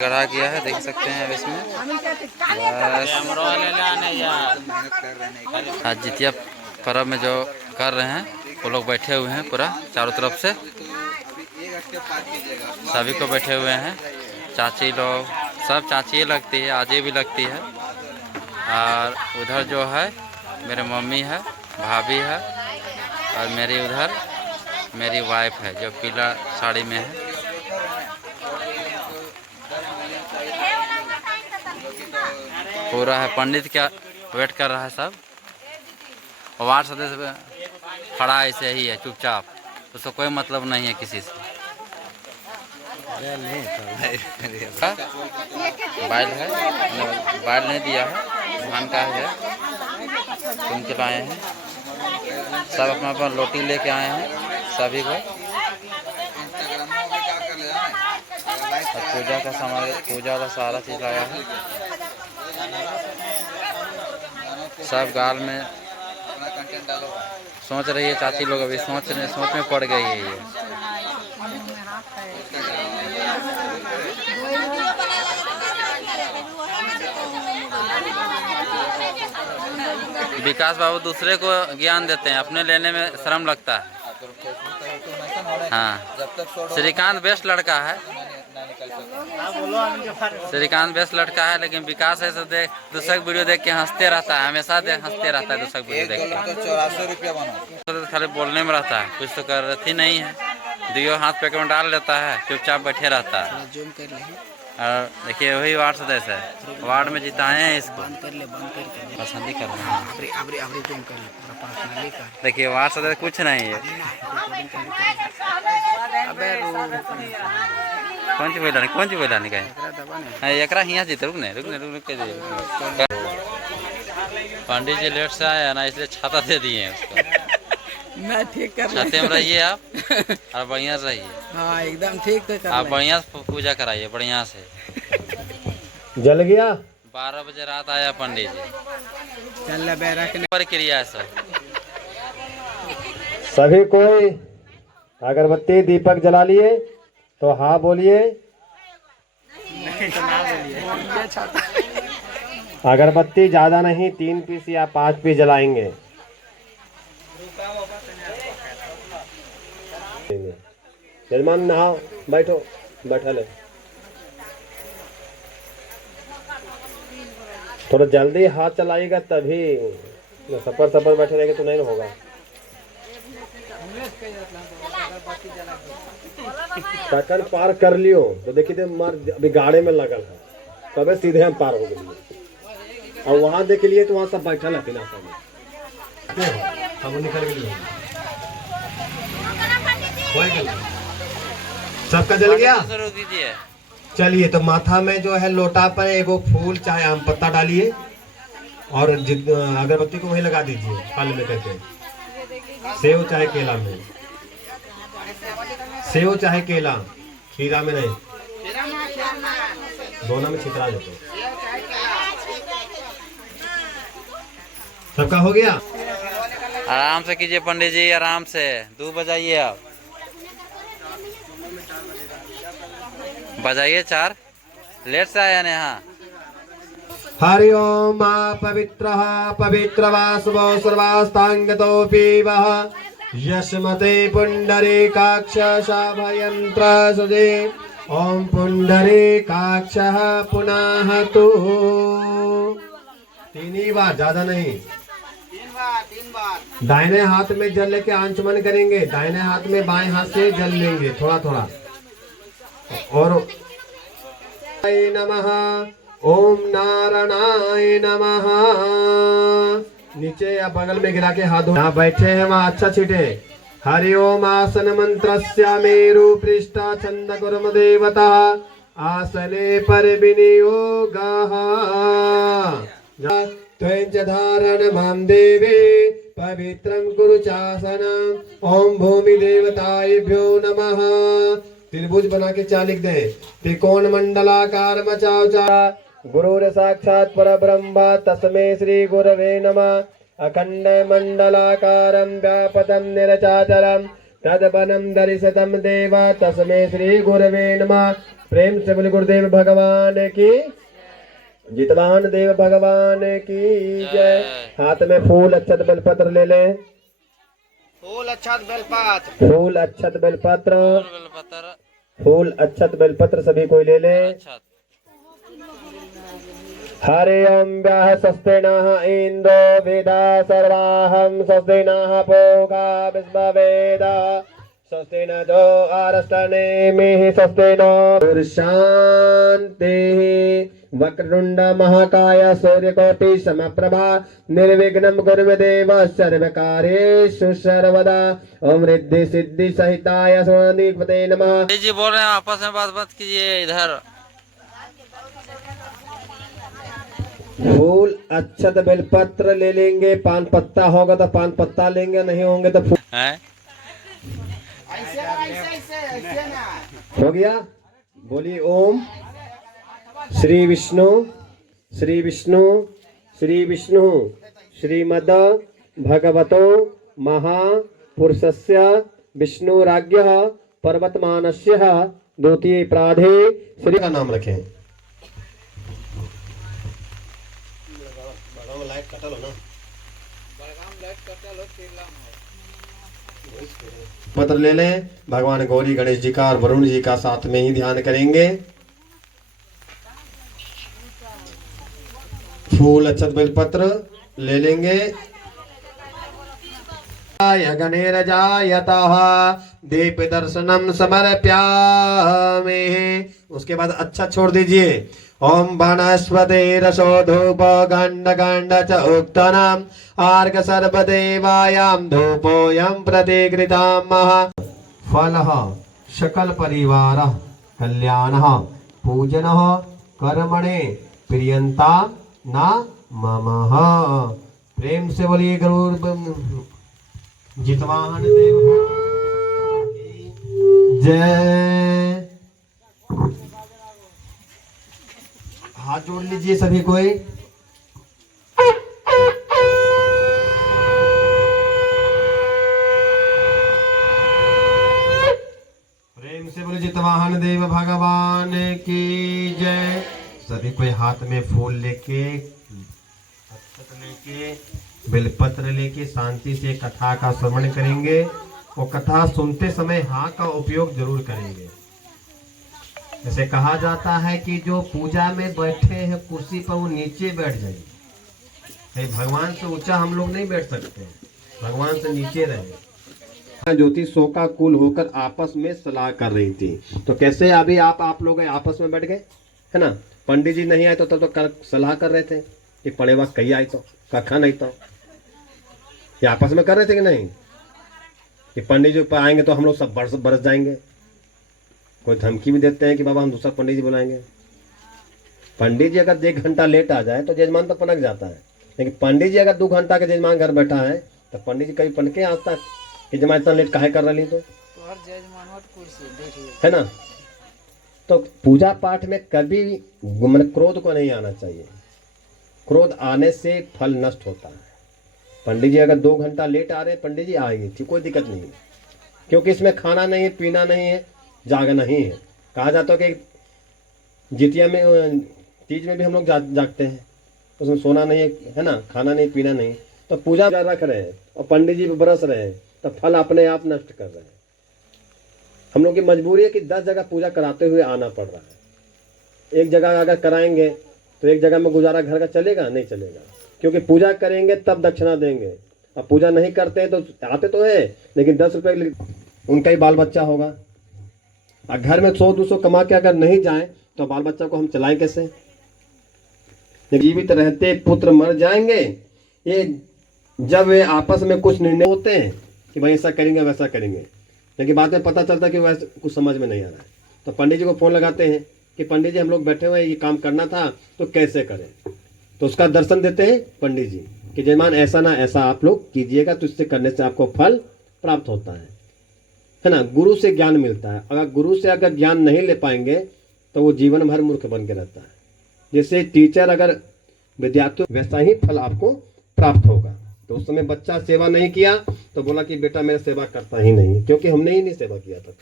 करा गया है, देख सकते हैं अब इसमें आज जितिया पर्व में जो कर रहे हैं वो लोग बैठे हुए हैं पूरा चारों तरफ से, सभी को बैठे हुए हैं। चाची लोग सब चाची लगती है, आजी भी लगती है, और उधर जो है मेरे मम्मी है, भाभी है, और मेरी उधर मेरी वाइफ है जो पीला साड़ी में है। पूरा है पंडित क्या वेट कर रहा है सब। वार्ड सदस्य खड़ा ऐसे ही है चुपचाप, उसको कोई मतलब नहीं है किसी से। बाइल है, बाइल नहीं दिया है, धान का है, तुम के लाए हैं सब अपना अपना रोटी लेके आए हैं सभी को। पूजा का सामान, पूजा का सारा चीज लाया है। सब गाल में सोच रही है चाची लोग, अभी सोच में पड़ गई है ये। विकास बाबू दूसरे को ज्ञान देते हैं, अपने लेने में शर्म लगता है। हाँ, श्रीकांत बेस्ट लड़का है, श्रीकांत बेस्ट लड़का है, लेकिन विकास है देख दूसरे वीडियो देख के हंसते रहता है, हमेशा हंसते रहता है दूसरे वीडियो देख के। 84 रुपया बना, खाली बोलने में रहता है, कुछ तो करती नहीं है। दियो हाथ पे में डाल लेता है, चुपचाप बैठे रहता है। और देखिए वही वार्ड सदस्य है, वार्ड में जिताए हैं इसको, पसंद ही कर रहे हैं। देखिए वार्ड सदस्य कुछ नहीं है। कौन सी बोला नहीं कहीं एकरा हियाँ जीते, रुक के पंडित जी लेट से आया ना, इसलिए छाता दे दिए हैं उसको। मैं ठीक कर छाते में रहिए आप और बढ़िया से रहिए। हाँ एकदम ठीक तो आप बढ़िया से पूजा कराइए, बढ़िया से। जल गया 12 बजे रात आया पंडित जी। चल प्रक्रिया सब सभी कोई अगरबत्ती दीपक जला लिए तो हाँ बोलिए। अगरबत्ती ज्यादा नहीं, 3 पीस या 5 पीस जलाएंगे। यजमान नहाओ, बैठो, बैठा ले। थोड़ा जल्दी हाथ चलाइएगा तभी, सपर बैठे रहेगा तो नहीं होगा। टकन पार कर लियो तो देखिए मार अभी गाड़े में लगल है, तबे सीधे हम पार हो गए। और वहां देख लिए तो वहां सब बैठल है बिना सब निकल गए। सबका जल गया। चलिए तो माथा में जो है लोटा पर एगो फूल चाहे आम पत्ता डालिए और अगरबत्ती को वही लगा दीजिए फल में करके। सेव चाहे केला में, सेव चाहे केला, खीरा में नहीं, दोनों में छितरा देते। सबका हो गया। आराम से कीजिए पंडित जी, आराम से 2 बजाइए आप, बजाइए 4। लेट से आया यहाँ। हरि ओम पवित्रः पवित्रवासवो सर्वास्तांगतोऽपि वः यस्मते पुण्डरीकाक्षशाभयन्त्र सुदे ओम पुण्डरीकाक्षः पुनः तु। 3 बार, ज्यादा नहीं। 3 बार। दाहिने हाथ में जल लेके आंचमन करेंगे, दाहिने हाथ में बाएं हाथ से जल लेंगे थोड़ा थोड़ा। और नमः ओम नारायणाय नमः। नीचे या बगल में गिरा के हाथ धो। यहाँ बैठे हैं वहाँ अच्छा छीटे। हरि ओम आसन मंत्रस्य मेरु पृष्ठ छंद कुर्म देवता आसने पर विनियोगः त्वं च धारण मां देवे पवित्रं कुरु चासनम् ओम भूमि देवताभ्यो नमः। त्रिभुज बना के 4 लिख दे। त्रिकोण मंडलाकार मचाओ चा। गुरुर साक्षात् परब्रह्म तस्मै श्री गुरवे नमः। अखंड मंडलाकारं व्यापतं निरचाचरं तदवनम दर्शितम देव तस्मै श्री गुरवे नमः। प्रेम से बोले गुरुदेव भगवान की, जितवाहन देव भगवान की जय। हाथ में फूल अक्षत बेलपत्र ले लें। फूल अक्षत बेलपत्र, फूल अक्षत बेलपत्र, बेलपत्र फूल अक्षत बेलपत्र सभी कोई ले लें। अच्छा हरि ओम व्याह स्वस्ति नः इंद्रो वेदा सर्वाहं स्वस्ति नः पूगा विश्ववेदा स्वस्ति न जो आरष्टनेमिः स्वस्ति नो शान्ति। वक्रतुंड महाकाय सूर्यकोटि समप्रभा निर्विघ्नं कुर्वदेव सर्वकार्येषु सर्वदा। ओम रिद्धि सिद्धि सहिताय स्वाधिपते नमः। जी बोल रहे हैं आपस में बात मत कीजिए इधर। फूल अक्षत बेलपत्र ले लेंगे, पान पत्ता होगा तो पान पत्ता लेंगे, नहीं होंगे तो फूल। हैं? ऐसे ना। हो गया। बोलिए ओम श्री विष्णु श्री विष्णु श्री विष्णु श्रीमद भगवतो महापुरुषस्य विष्णुराज्ञः पर्वतमानस्य द्वितीय प्राधे श्री का नाम रखें। पत्र ले लें। भगवान गौरी गणेश जी का और वरुण जी का साथ में ही ध्यान करेंगे। फूल अक्षत बेलपत्र ले लेंगे। गणेरजायतः दीप दर्शनम समर्प्यामि। उसके बाद अच्छा छोड़ दीजिए। ओम वनस्पति रसो धूप गंड गंड च उक्तनम आर्घ सर्वदेवायाम धूपोयम प्रतिकृताम फलः सकल परिवार कल्याणः पूजनः कर्मणे प्रियंता न ममः। प्रेम से बोलिए गरुड़ जितवाहन देव जय। हाथ जोड़ लीजिए सभी कोई। प्रेम से बोले जितवाहन देव भगवान की जय। सभी कोई हाथ में फूल लेके अक्षत लेके बेलपत्र लेके शांति से कथा का श्रवण करेंगे। वो कथा सुनते समय हाँ का उपयोग जरूर करेंगे। जैसे कहा जाता है कि जो पूजा में बैठे हैं कुर्सी पर वो नीचे बैठ जाए। भगवान से ऊंचा हम लोग नहीं बैठ सकते, भगवान से नीचे रहे। ज्योति शोका कुल होकर आपस में सलाह कर रही थी। तो कैसे अभी आप लोग आपस में बैठ गए है ना। पंडित जी नहीं आए तो तब तो सलाह कर रहे थे कि पड़े वक्त कहीं आए तो कखा नहीं तो। ये आपस में कर रहे थे कि नहीं कि पंडित जी आएंगे तो हम लोग सब बरस जाएंगे। कोई धमकी भी देते हैं कि बाबा हम दूसरा पंडित जी बुलाएंगे। पंडित जी अगर 1 घंटा लेट आ जाए तो जजमान तो पनक जाता है, लेकिन पंडित जी अगर 2 घंटा के जजमान घर बैठा है तो पंडित जी कभी पनके आता है कि जजमान इतना लेट काहे कर रही तो है ना। तो पूजा पाठ में कभी क्रोध को नहीं आना चाहिए। क्रोध आने से फल नष्ट होता है। पंडित जी अगर 2 घंटा लेट आ रहे हैं, पंडित जी आएंगे ठीक, कोई दिक्कत नहीं है, क्योंकि इसमें खाना नहीं है, पीना नहीं है, जागना ही है। कहा जाता है कि जितिया में तीज में भी हम लोग जागते हैं, उसमें सोना नहीं है ना, खाना नहीं पीना नहीं। तो पूजा रख रहे हैं और पंडित जी बरस रहे हैं तो फल अपने आप नष्ट कर रहे हैं। हम लोग की मजबूरी है कि 10 जगह पूजा कराते हुए आना पड़ रहा है। एक जगह अगर कराएंगे तो एक जगह में गुजारा घर का चलेगा नहीं चलेगा, क्योंकि पूजा करेंगे तब दक्षिणा देंगे। अब पूजा नहीं करते हैं तो आते तो है लेकिन 10 रुपये उनका ही बाल बच्चा होगा। और घर में 100-200 कमा के अगर नहीं जाए तो बाल बच्चा को हम चलाएं कैसे। जीवित रहते पुत्र मर जाएंगे। ये जब वे आपस में कुछ निर्णय होते हैं कि भाई ऐसा करेंगे वैसा करेंगे, लेकिन बाद में पता चलता कि वैसे कुछ समझ में नहीं आ रहा है, तो पंडित जी को फोन लगाते हैं कि पंडित जी हम लोग बैठे हुए ये काम करना था तो कैसे करें। तो उसका दर्शन देते हैं पंडित जी कि जजमान ऐसा ना ऐसा आप लोग कीजिएगा तो इससे करने से आपको फल प्राप्त होता है ना। गुरु से ज्ञान मिलता है। अगर गुरु से अगर ज्ञान नहीं ले पाएंगे तो वो जीवन भर मूर्ख बन के रहता है। जैसे टीचर अगर विद्यार्थी, वैसा ही फल आपको प्राप्त होगा। तो उस समय बच्चा सेवा नहीं किया तो बोला कि बेटा मेरा सेवा करता ही नहीं, क्योंकि हमने ही नहीं सेवा किया था।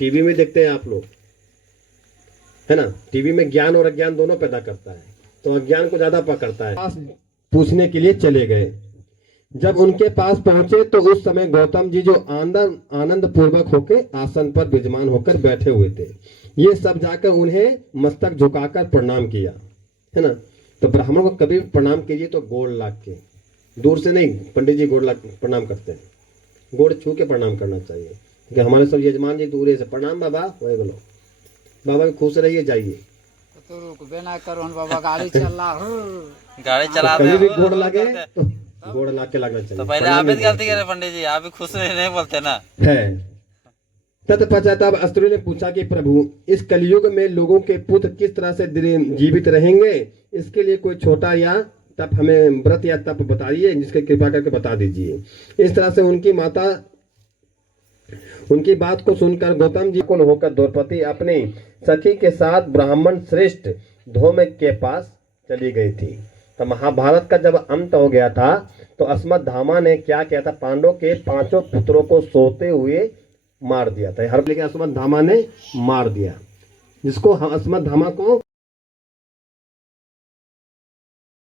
टीवी में देखते हैं आप लोग, है ना, टीवी में ज्ञान और अज्ञान दोनों पैदा करता है, तो अज्ञान को ज्यादा पकड़ता है। पास पूछने के लिए चले गए। जब उनके पास पहुंचे तो उस समय गौतम जी जो आनंद पूर्वक होकर आसन पर विराजमान होकर बैठे हुए थे, ये सब जाकर उन्हें मस्तक झुकाकर प्रणाम किया, है ना। तो ब्राह्मण को कभी प्रणाम कीजिए तो गोड़ लाग के, दूर से नहीं, पंडित जी गोड़ लाग प्रणाम करते हैं, गोड़ छू के प्रणाम करना चाहिए। क्योंकि हमारे सब यजमान जी दूर से प्रणाम बाबा, वही बोलो बाबा खुश रहिए जाइए। तो रुक बेना करो बाबा, गाड़ी चल रहा गाड़ी चला कभी भी गोड़ लगे तो गोड़ ला के लगना चाहिए। तो पहले आप भी गलती करे पंडित जी, आप भी खुश नहीं बोलते ना है। तत्पश्चात अस्त्रों ने पूछा कि प्रभु इस कलयुग में लोगों के पुत्र किस तरह से जीवित रहेंगे, इसके लिए कोई छोटा या तप हमें व्रत या तप बताइए, जिसके कृपा करके बता दीजिए। इस तरह से उनकी माता उनकी बात को सुनकर गौतम जी को होकर द्रौपदी अपनी सखी के साथ ब्राह्मण श्रेष्ठ धौम्य के पास चली गई थी। तो महाभारत का जब अंत हो गया था तो अश्वत्थामा ने क्या किया था, पांडवों के 5 पुत्रों को सोते हुए मार दिया था। हर अश्वत्थामा ने मार दिया, जिसको अश्वत्थामा को